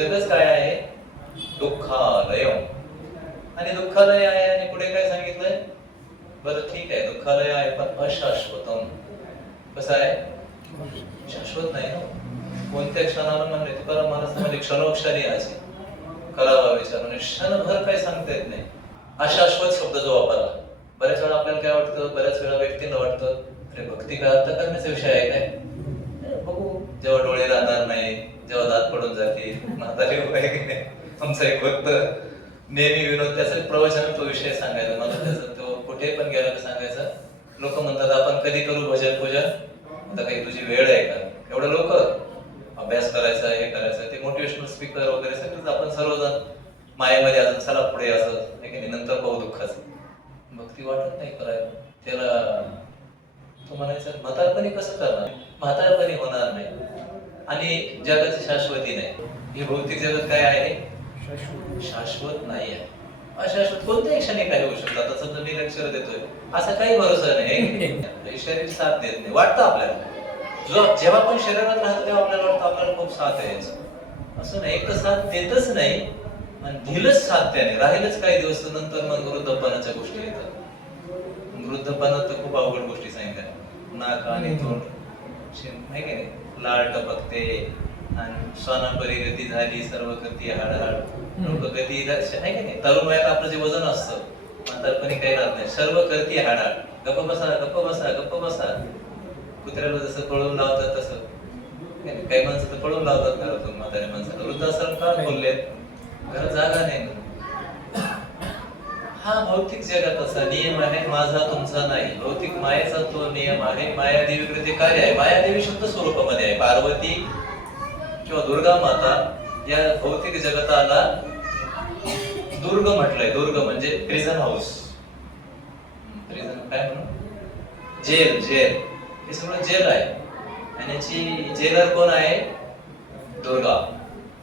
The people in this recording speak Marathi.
जगच काय आहे? दुःखालय. आणि दुःखालय आहे आणि पुढे काय सांगितलंय? बरं ठीक आहे, दुःखालय आहे पण अशाश्वतम. कसं आहे? शाश्वत नाही ना. कोणत्या क्षणाला म्हणले तुकाराम महाराज म्हणजे क्षणोक्षणी असे करावा विचार, म्हणजे क्षणभर काही सांगता येत नाही. अशाश्वत शब्द जो वापरला, बऱ्याच वेळा आपल्याला काय वाटतं, बऱ्याच वेळा व्यक्तीला वाटतं अरे भक्ती काय आता करण्याचा विषय आहे काय? बघू जेव्हा डोळे राहणार नाही, जेव्हा दात पडून जातील, म्हातारे वगैरे. आमचा एक भक्त नेहमी विनोद, त्याचा प्रवचन तो विषय सांगायचा मला, त्याचा तो कुठे पण गेला तर सांगायचा. लोक म्हणतात आपण कधी करू भजन पूजन, आता काही तुझी वेळ आहे का? एवढं लोक अभ्यास करायचा, हे करायचं, ते मोटिवेशनल स्पीकर वगैरे सगळंच आपण सर्वजण मायेमध्ये अजून चला पुढे असं नंतर पाहू दुःखाचं. भक्ती वाटत नाही करायला त्याला. तो म्हणायचा म्हातारपणी कसं करणार? म्हातारपणी होणार नाही आणि जगाची शाश्वती नाही. हे भौतिक जगत काय आहे? शाश्वत नाही आहे. अशाश्वत कोणत्याही क्षणी काही होऊ शकतं. आता समजा मी लेक्चर देतोय, असा काही भरोसा नाही. शरीर साथ देत नाही, वाटतं आपल्याला. जेव्हा पण शरीरात राहतो तेव्हा आपल्याला वाटतं आपल्याला खूप साथ आहे. असं नाही, एक तर साथ देतच नाही आणि दिलंच साथ त्याने, राहिलंच काही दिवस, नंतर मग वृद्धपणाच्या गोष्टी येतात. वृद्धपणात तर खूप अवघड गोष्टी सांगितल्या. नाक आणि तोंड नाही का नाही, लाळ टपकते आणि स्वानापरी गती झाली, सर्व गती हाडहाड लोक गती नाही का नाही. तरुण वयात आपलं जे वजन असतं म्हातारपणी काही राहत नाही, सर्व करती हाडहाड. गप्प बसा गप्प बसा गप्प बसा. कुत्र्याला जसं पळून लावतात तसं काही माणसं तर पळून लावतात घरातून म्हातारे माणसाला. वृद्धाश्रम का खोलले? घरात जागा नाही. हा भौतिक जगाचा नियम आहे, माझा तुमचा नाही. भौतिक मायेचा तो नियम आहे. मायादेवी कृती कार्य आहे. मायादेवी शुद्ध स्वरूपामध्ये आहे. पार्वती किंवा दुर्गा माता या भौतिक जगताला दुर्ग म्हटलंय. दुर्ग म्हणजे प्रिझन हाऊस. प्रिझन काय म्हणून? जेल. जेल हे सगळं जेल आहे आणि याची जेलर कोण आहे? दुर्गा.